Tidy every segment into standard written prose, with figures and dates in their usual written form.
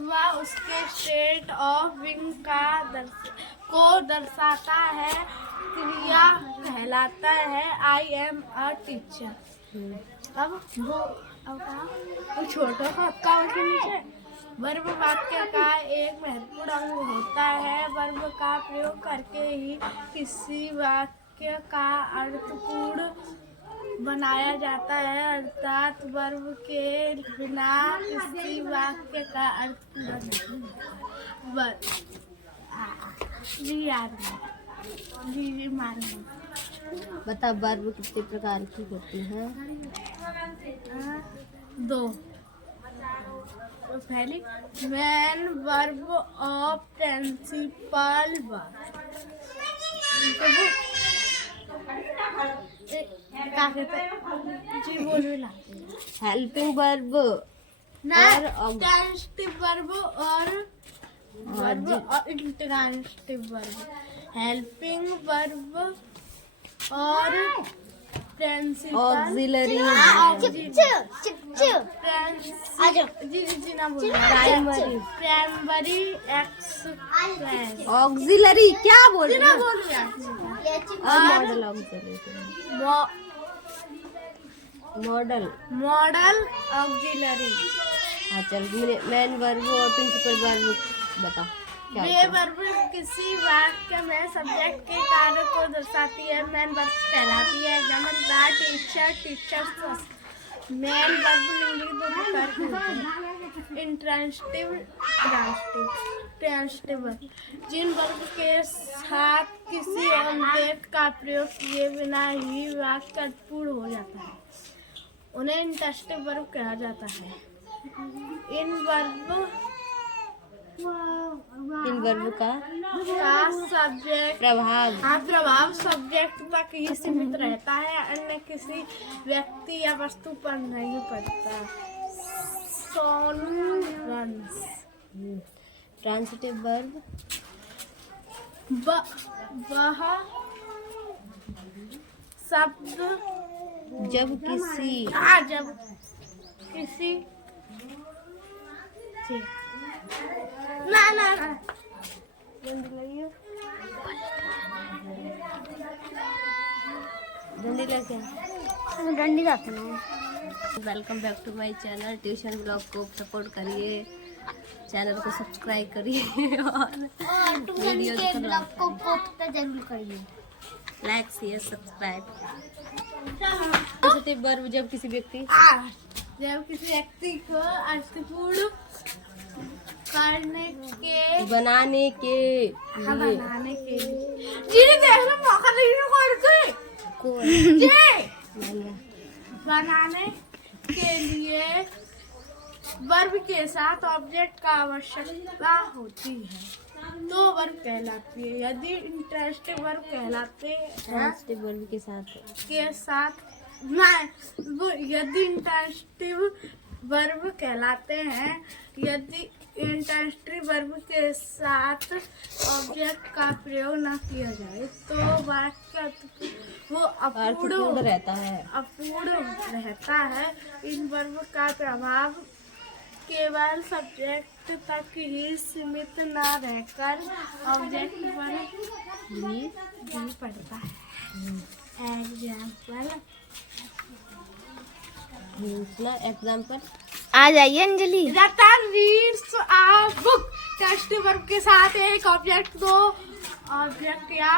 अथवा उसके state of being को दर्शाता है क्रिया कहलाता है। I am a teacher. अब कहा छोटा का उसके नीचे वर्ब वाक्य का एक महत्वपूर्ण अंग होता है। वर्ब का प्रयोग करके ही किसी वाक्य का अर्थपूर्ण बनाया जाता है, अर्थात वर्ब के बिना किसी वाक्य का अर्थ पूरा नहीं होता। बता वर्ब कितने प्रकार की होती है? 2। पहली मेन वर्ब और प्रिंसिपल वर्ब। जी बोलो ना। हेल्पिंग वर्ब ट्रांजिटिव वर्ब और इंट्रांजिटिव वर्ब। हेल्पिंग वर्ब और principal auxiliary primary express auxiliary क्या बोल रहे हैं? Modal auxiliary. हाँ चल, मेन वर्ब और प्रिंसिपल वर्ब बता क्या वे वर्ब किसी वाक्य में सब्जेक्ट के कार्य को दर्शाती है, मेन वर्ब कहलाती है। Example teacher, teachers. Main verb निम्नलिखित 2 प्रकार के होते हैं। इंट्रांजिटिव, ट्रांजिटिव वर्ब, जिन वर्ब के साथ किसी ऑब्जेक्ट का प्रयोग किए बिना ही वाक्य पूर्ण हो जाता है, उन्हें इंट्रांजिटिव वर्ब कहा जाता है। इन वर्ब का सब्जेक्ट प्रभाव सब्जेक्ट तक ही सीमित रहता है, अन्य किसी व्यक्ति या वस्तु पर नहीं पड़ता। ट्रांजिटिव वर्ब वह शब्द जब किसी ना डंडी जाते ना। Welcome back to my channel tuition blog को सपोर्ट करिए, चैनल को सब्सक्राइब करिए और वीडियो को जरूर करिए, like share subscribe. Transitive verb जब किसी व्यक्ति को अर्थपूर्ण बनाने के लिए वर्ब के साथ ऑब्जेक्ट का आवश्यकता होती है तो वर्ब कहलाती है। यदि इंट्रांजिटिव वर्ब कहलाते हैं वर्ब के साथ यदि इंट्रांजिटिव वर्ब कहलाते हैं, यदि इंट्रांजिटिव वर्ब के साथ ऑब्जेक्ट का प्रयोग न किया जाए तो वाक्य वो अपूर्ण रहता है। इन वर्ब का प्रभाव केवल सब्जेक्ट तक ही सीमित न रहकर ऑब्जेक्ट पर भी पड़ता है। एग्जाम्पल आ जाइए Anjali. Ratan reads a book. Text verb के साथ एक ऑब्जेक्ट, 2 ऑब्जेक्ट या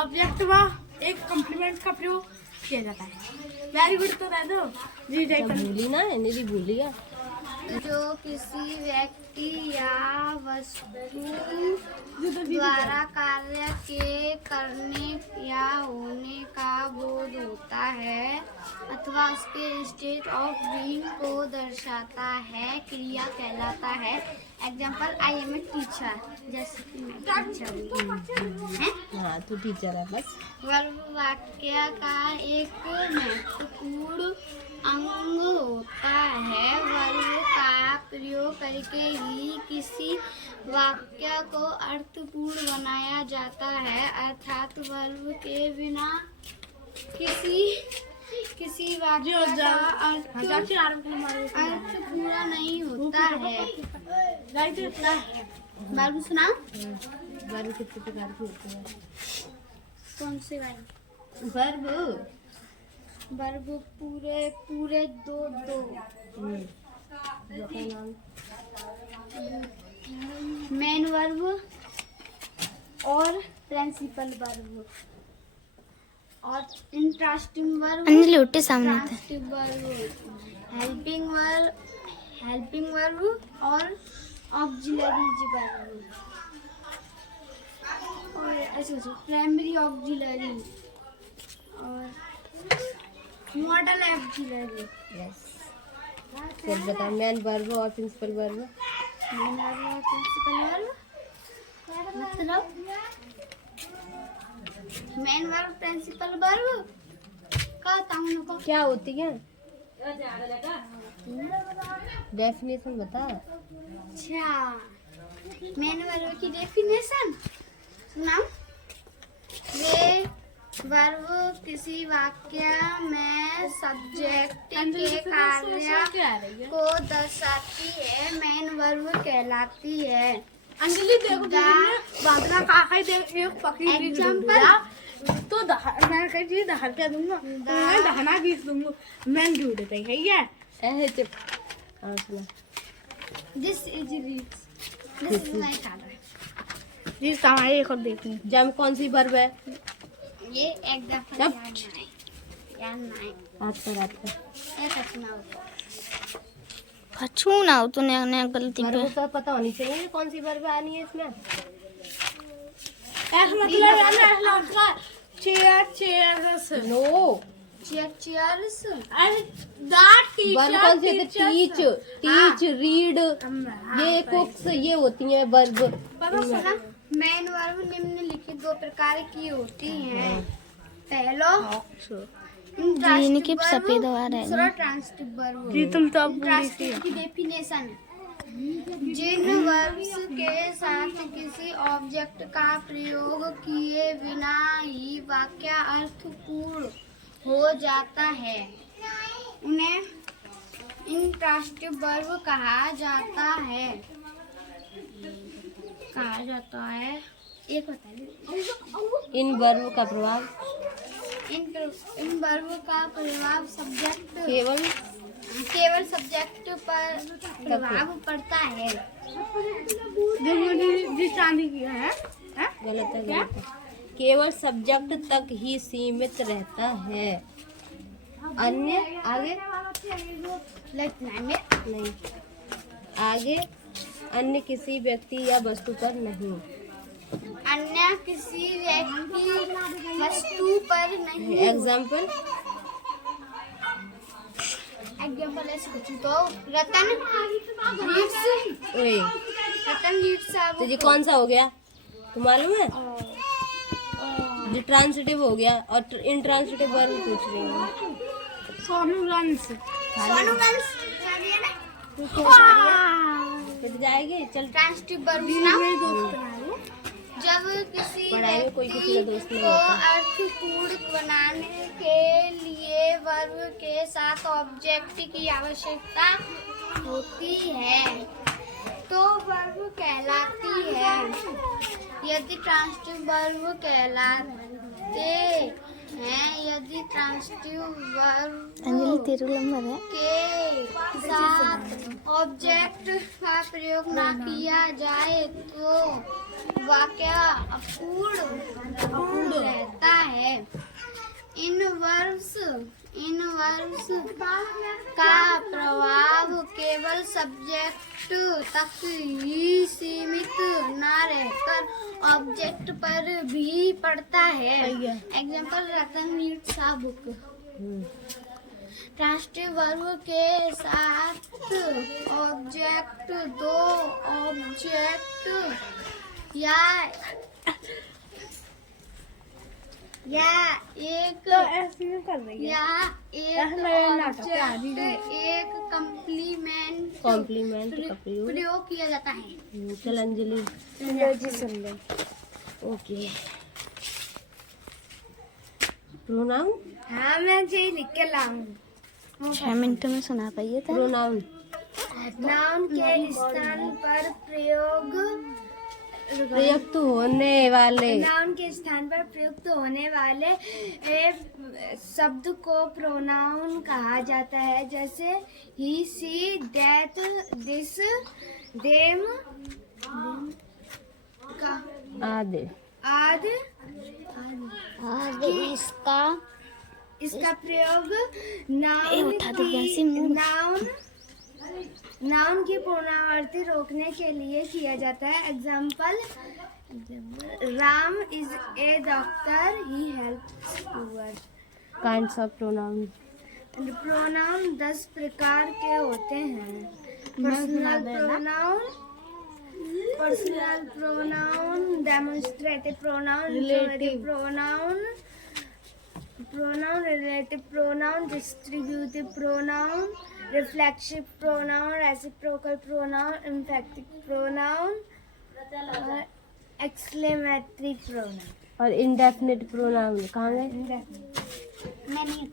ऑब्जेक्ट व एक कॉम्प्लीमेंट का प्रयोग किया जाता है। Very good. तो रह दो जी भूली ना, नहीं भूली है। जो किसी व्यक्ति या वस्तु द्वारा कार्य के करने या होने का बोध होता है अथवा उसके स्टेट ऑफ बीइंग को दर्शाता है, क्रिया कहलाता है। Example I am a teacher, जैसे कि मैं टीचर हूँ। हाँ तू टीचर है बस। वर्ब वाक्य का एक महत्वपूर्ण अंग होता है। वर्ब का प्रयोग करके ही किसी वाक्य को अर्थपूर्ण बनाया जाता है, अर्थात वर्ब के बिना किसी किसी वाक्य का अर्थ पूरा नहीं होता है। बाबू सुनाओ। वर्ब कितने प्रकार के होते हैं? कौन से वाले? वर्ब वर्ब पूरे पूरे दो दो। नाम मेन वर्ब और प्रिंसिपल वर्ब और इंटरेस्टिंग वर्ब, अंजलि उठे सामने थे। ट्रांजिटिव वर्ब, हेल्पिंग वर्ब और ऑक्सिलरी वर्ब और ऐसे प्राइमरी ऑक्सिलरी और मॉडल ऑक्सिलरी। यस। फिर बताओ मेन वर्ब और प्रिंसिपल वर्ब। मेन वर्ब और प्रिंसिपल वर्ब मतलब मेन वर्ब प्रिंसिपल वर्ब का ताऊ क्या होती है? डेफिनेशन बता। अच्छा, मेन वर्ब की डेफिनेशन सुनाओ। वे वर्ब किसी वाक्य में सब्जेक्ट के कार्य को दर्शाती है, मेन वर्ब कहलाती है। अंजलि देखो बादला काका देख एक पकी एग्जाम्पल तो मैं कहीं चीज दहर के दूंगा, मैं दहना बीस दूंगा, मैं ढूंढ देते है ये ऐसे चुप। हाँ सुना। This is my father. जी हमारे एक और देखनी जम कौन सी वर्ब है? ये एग्जाम्पल याद नहीं। रात का ऐसा सुनाओ। कछू ना हो तूने ने गलती पे। वर्ब तो पता होनी चाहिए कौन सी वर्ब आनी है इसमें। ऐसा मतलब है ना, ऐसा मतलब chairs no cheers that verb कौन सी होती है? टीच रीड ये कुक्स ये होती हैं वर्ब। सुना। मेन वर्ब निम्नलिखित दो प्रकार की होती हैं। पहला इनकी सफेद हो रहा है। दूसरा ट्रांजिटिव वर्ब। जी तुम तो अब ट्रांजिटिव की डेफिनेशन जिन वर्ब्स के साथ किसी ऑब्जेक्ट का प्रयोग किए बिना ही वाक्य अर्थपूर्ण हो जाता है उन्हें इंट्रांजिटिव वर्ब कहा जाता है। एक बताइए। इन वर्ब का प्रभाव इन वर्ब का प्रभाव सब्जेक्ट केवल सब्जेक्ट पर प्रभाव पड़ता है। जी चांदी की है गलत है। केवल सब्जेक्ट तक ही सीमित रहता है, अन्य आगे नहीं, आगे अन्य किसी व्यक्ति या वस्तु पर नहीं। अन्य किसी व्यक्ति वस्तु पर नहीं। एग्जाम्पल ऐसे कुछ तो रतन लीड्स तो ये कौन सा हो गया तुम्हारे में? ये ट्रांसिटिव हो गया और इंट्रांसिटिव वर्ब पूछ रही हूँ। सोनू रंस फिर जाएगी चल। ट्रांजिटिव वर्ब सुनाओ। जब किसी पढ़ाई में कोई किसी का दोस्त व्यक्ति नहीं को होता। अर्थपूर्ण बनाने के लिए वर्ब के साथ ऑब्जेक्ट की आवश्यकता होती है तो वर्ब कहलाती है। यदि ट्रांजिटिव वर्ब कहलाते हैं, यदि ट्रांजिटिव अंजलि वर्ब तेरू नंबर है। के साथ ऑब्जेक्ट का प्रयोग ना किया जाए तो वाक्य अपूर्ण रहता है। इन वर्ब्स का प्रभाव केवल सब्जेक्ट तक ही सीमित न रहकर ऑब्जेक्ट पर भी पड़ता है। Example Ratan needs a book. Transitive verb के साथ ऑब्जेक्ट दो ऑब्जेक्ट या एक तो ऐसे ही कर रही है या एक ऑब्जेक्ट एक कॉम्प्लीमेंट का प्रयोग किया जाता है। चल अंजलि सुन ले। ओके प्रोनाउन हाँ मैं जी लिख के लाऊं। 6 मिनट में सुना पाइए था। प्रोनाउन नाउन के स्थान पर प्रयुक्त होने वाले नाउन के स्थान पर प्रयुक्त होने वाले शब्द को प्रोनाउन कहा जाता है। जैसे ही, सी, दैट, दिस, देम, आदि। आदि इसका प्रयोग नाउन की पुनरावृत्ति रोकने के लिए किया जाता है। Example, Ram is a doctor, he helps poor. Kinds of pronoun pronoun 10 प्रकार के होते हैं। Personal pronoun, demonstrative pronoun, relative pronoun, relative pronoun, distributive pronoun, reflexive pronoun, reciprocal pronoun, emphatic pronoun, exclamatory pronoun और इंडेफिनिट प्रोनाउन। कहाँ गए?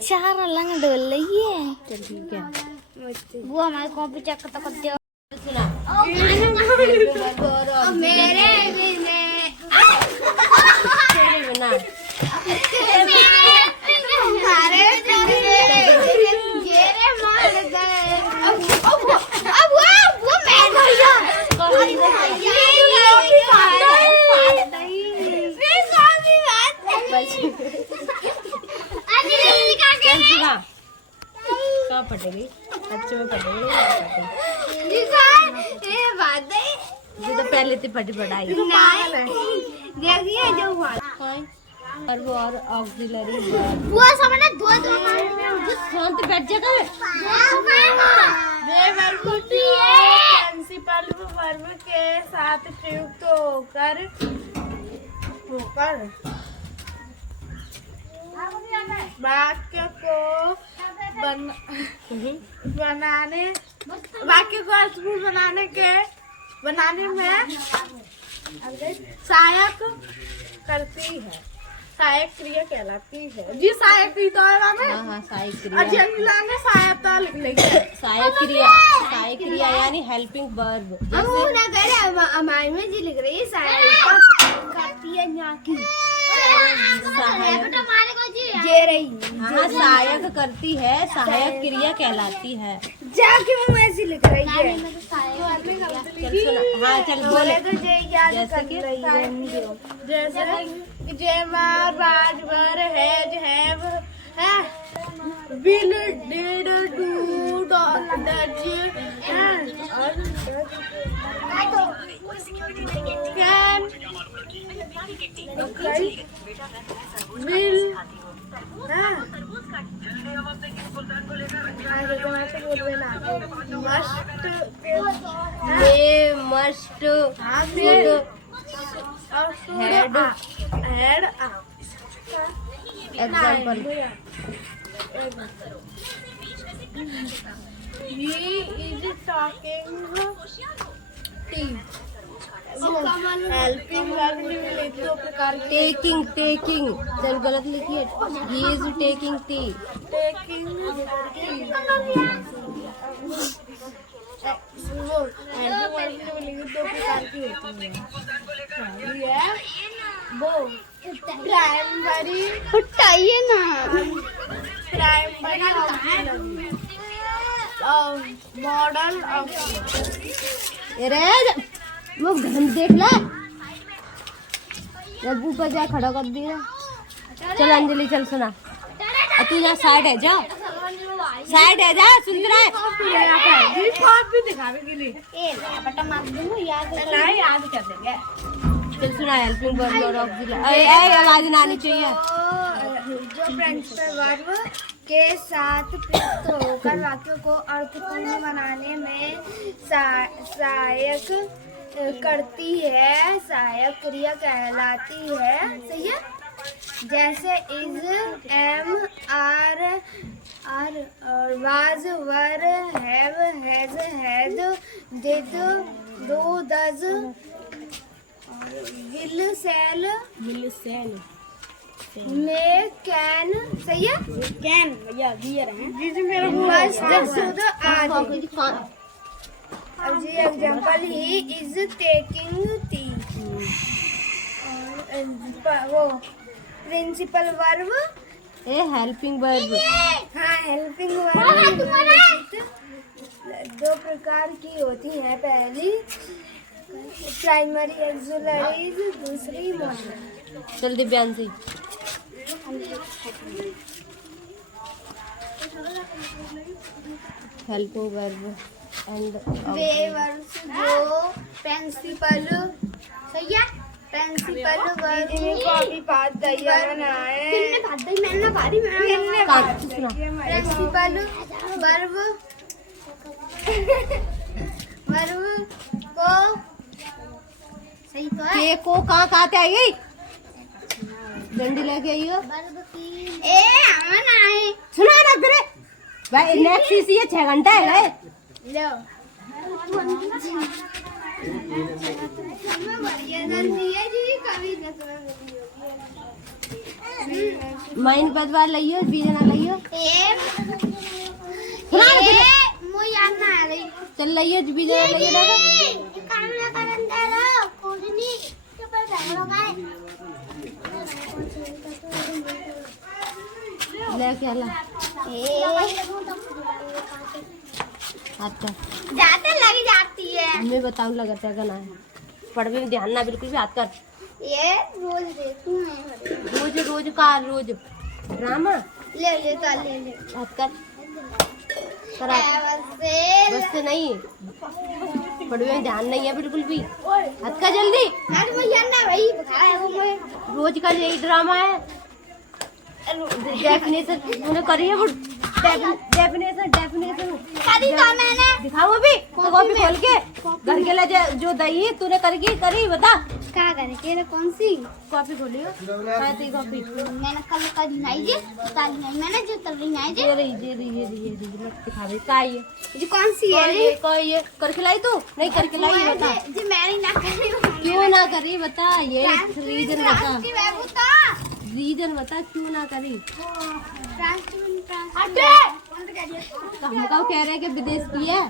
4 अलग डोल रही है। चल ठीक है। वो हमारी कॉपी चेक तो करते हो। सुना मेरे बिना कहाँ पटेगी? अच्छे में पटेगी। ये तो पहले से फटी पढ़ाई। देखिए जो और वो और ऑक्सिलरी वो सामने दो शांत बैठ जाएगा। वे वर्ब प्रिंसिपल वर्ब के साथ प्रयुक्त होकर वाक्य को बनाने में सहायक करती है। सहायक क्रिया कहलाती है जी। सहायक क्रिया तो है हाँ सहायक क्रिया। मिलाने सहायता लिख लेंगे। सहायक क्रिया यानी हेल्पिंग वर्ब। हमारे में जी लिख रही है सहायक करती है यहाँ की ये रही। हाँ सहायक करती है, सहायक क्रिया कहलाती है। जाके वो ऐसी लिख रही है। चल सुना। हाँ चल बोले। तो ये याद जैसे कर कि रही है। जैसे जेमर, Rajbhar, has, have, will, did, do, does, can, will, must, head. Example He is talking tea. Helping verb दो प्रकार के। टेकिंग चल गलत लिखी है। ही इज टेकिंग टी। टेकिंग दो प्रकार की होती है। वो प्राइमरी हटाइए ना। प्राइमरी मॉडल वो घर देख ले। जब ऊपर जा खड़ा कर दिया। चल अंजलि चल सुना। तू यहाँ साइड है जा, साइड है जा, सुन रहा है। भी दिखावे के लिए याद कर देंगे। चल सुना। हेल्पिंग वर्ब और ऑक्सिलरी आवाज ना आनी चाहिए। जो प्रिंसिपल वर्ब के साथ प्रयुक्त होकर वाक्यों को अर्थपूर्ण बनाने में सहायक करती है, सहायक क्रिया कहलाती है। सही है। जैसे इज, एम, आर, और was, were, have, has, had, did, do, does, will, shall, में कैन, सही है, कैन भैया गियर है जी मेरा मस्त शुद्ध आदि। अब जी example, he is taking tea. वो principal verb, a helping verb. हाँ हेल्पिंग वर्ब दो प्रकार की होती है, पहली प्राइमरी एक्सिलरीज, दूसरी मॉडल। चल Divyanshi. Helping verb and way verbs जो प्रिंसिपल, सही है, प्रिंसिपल वर्ब कॉपी पास दैया बनाए, मैंने बारी प्रिंसिपल वर्ब को, सही तो है, के को कहाँ आते आई डंडी लेके आई हो। ए अमन आए, सुना ना तेरे भाई नेक्स्ट इसी है 6 घंटा है गए। लो माइन पदवार लइयो बीजना लइयो सुना ना तेरे मुझे याद ना आ रही। चल लइयो बीजना लइयो ना काम ना करन दे रो कुछ नहीं के पर झगड़ा गाए ले क्या ला आता जाते लगी जाती है। मैं बताऊं लगाता है गाना पढ़वे में ध्यान ना बिल्कुल भी हाथ कर। ये रोज देखूं मैं, रोज रोज का रोज ड्रामा ले ले कर ले ले हाथ कर करा बस से नहीं पढ़वे में ध्यान नहीं है बिल्कुल भी हाथ का जल्दी। आज मैं ना भाई है वो मैं रोज का यही ड्रामा है। डेफिनेशन तूने करी है वो डेफिनेशन करी तो मैंने दिखाओ अभी तो कॉपी खोल के घर के लिए जो दही तूने करी बता क्या करे तेरे कौन सी कॉपी खोलियो हाँ तेरी कॉपी मैंने कल करी नहीं जी कल नहीं मैंने जो तब नहीं जी ये रही मत दिखा दे का ये जी कौन सी है जी ये कर खिलाई तू नहीं कर खिलाई बता जी मैंने ना करी क्यों ना करी बता ये रीजन बता जी मैं बता रीजन बता क्यों ना करी। हटे हम का कह रहे हैं कि विदेश की है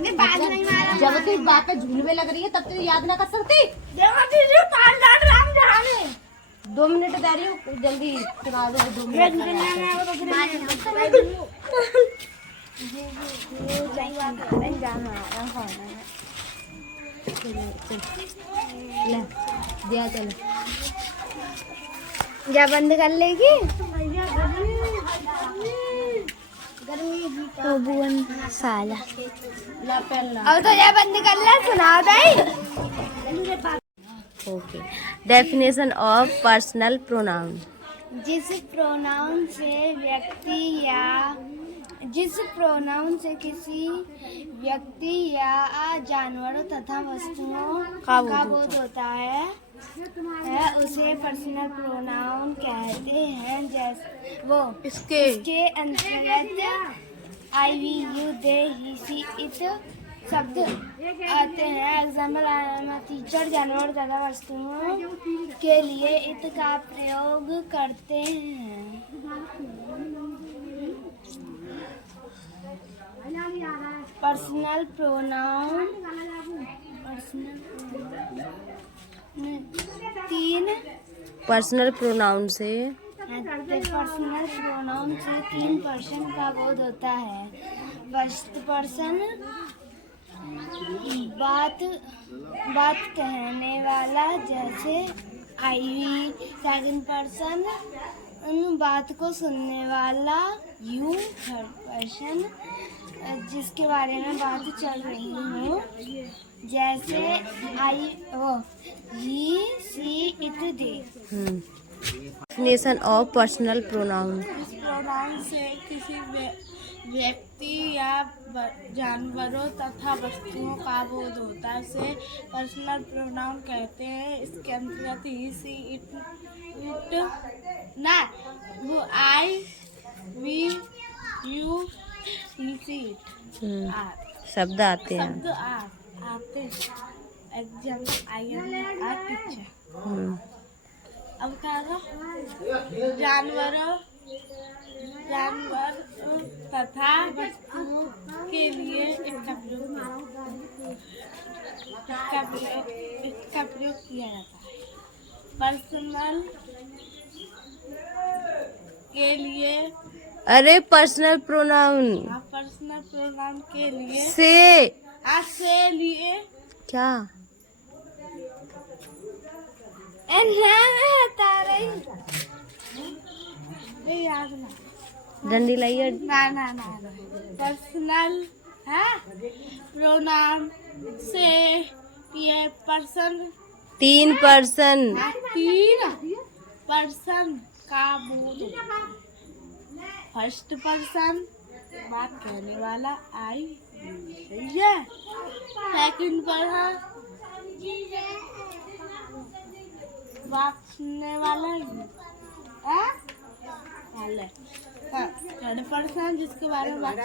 मैं बात नहीं मारा जब तू बात पे झूलवे लग रही है तब तू याद ना कर सकती। देखो दीदी 5 लाख राम जहाने 2 मिनट दे रही हूँ जल्दी सुना दो 2 मिनट ले दिया चल जा बंद कर लेगी तो बुवन साला ला पहन ला अब तो जा बंद कर ले सुना दाई। Okay definition of personal pronoun जिस प्रोनाउन से किसी व्यक्ति या जानवरों तथा वस्तुओं का बोध होता है उसे पर्सनल प्रोनाउन कहते हैं। जैसे वो इसके अंतर्गत I we you they he she it शब्द आते हैं। एग्जाम्पल टीचर जानवर तथा वस्तुओं के लिए इट का प्रयोग करते हैं। पर्सनल प्रोनाउन 3 पर्सनल प्रोनाउन से पर्सनल प्रोनाउन से 3 पर्सन का बोध होता है। फर्स्ट पर्सन बात कहने वाला जैसे आई वी। सेकंड पर्सन बात को सुनने वाला यू। थर्ड पर्सन जिसके बारे में बात चल रही हो जैसे आई वो he she it they. Definition of personal pronoun इस प्रोनाउन से किसी व्यक्ति या जानवरों तथा वस्तुओं का बोध होता है उसे पर्सनल प्रोनाउन कहते हैं। इसके अंतर्गत ही सी इट ना वो I we you he she it शब्द आते हैं। शब्द आते example I am a teacher. अब क्या होगा? जानवरों जानवर तथा वस्तुओं के लिए इसका प्रयोग किया जाता है। पर्सनल के लिए अरे पर्सनल प्रोनाउन पर्सनल प्रोनाउन के लिए से से लिए क्या याद ना डंडी लाइए। ना पर्सनल है प्रोनाउन से ये पर्सन 3 पर्सन 3 पर्सन का बोल। फर्स्ट पर्सन बात कहने वाला आई, सही है। सेकंड पर्सन बात सुनने वाला है। थर्ड पर्सन जिसके बारे में बात